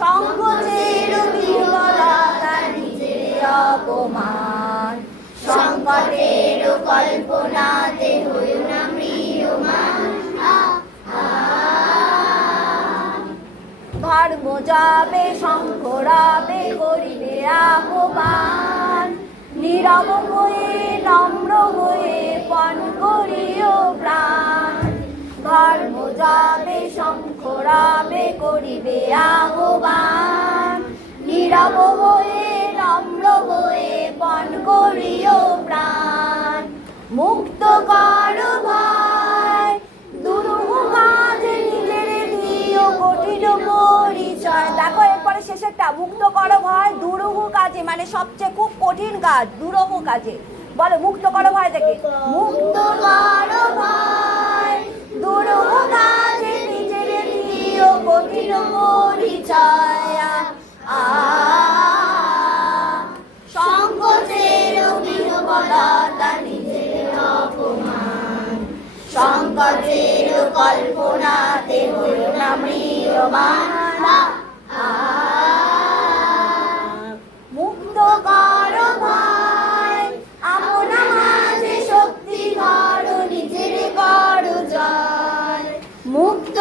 সংকোচের বিহ্বলতা নিজের অপমান, সংকটের কল্পনাতে হইও না ম্রিয়মাণ। ধর্ম যাবে শঙ্করাবে করিবে আহ্বান, নীরব হয়ে নম্র হয়ে পণ করিও প্রাণ। ধর্ম যাবে শঙ্করাবে করিবে আহ্বান, নীরব হয়ে নম্র হয়ে পণ করিও প্রাণ। মুক্ত কর ভাই দুরূহ কাজে নিজের দিও কঠিন পরিচয়। দেখো এরপরে শেষেরটা, মুক্ত করো ভয় দুরূহ কাজে, মানে সবচেয়ে খুব কঠিন কাজ দুরূহ কাজে। বলো মুক্ত করো ভয় থেকে, মুক্ত করো ভয় দুরূহ কাজে নিজের দিও কঠিন পরিচয়। সংকোচের বিহ্বলতা নিজের অপমান, সংকটের কল্পনাতে হইও না ম্রিয়মাণ।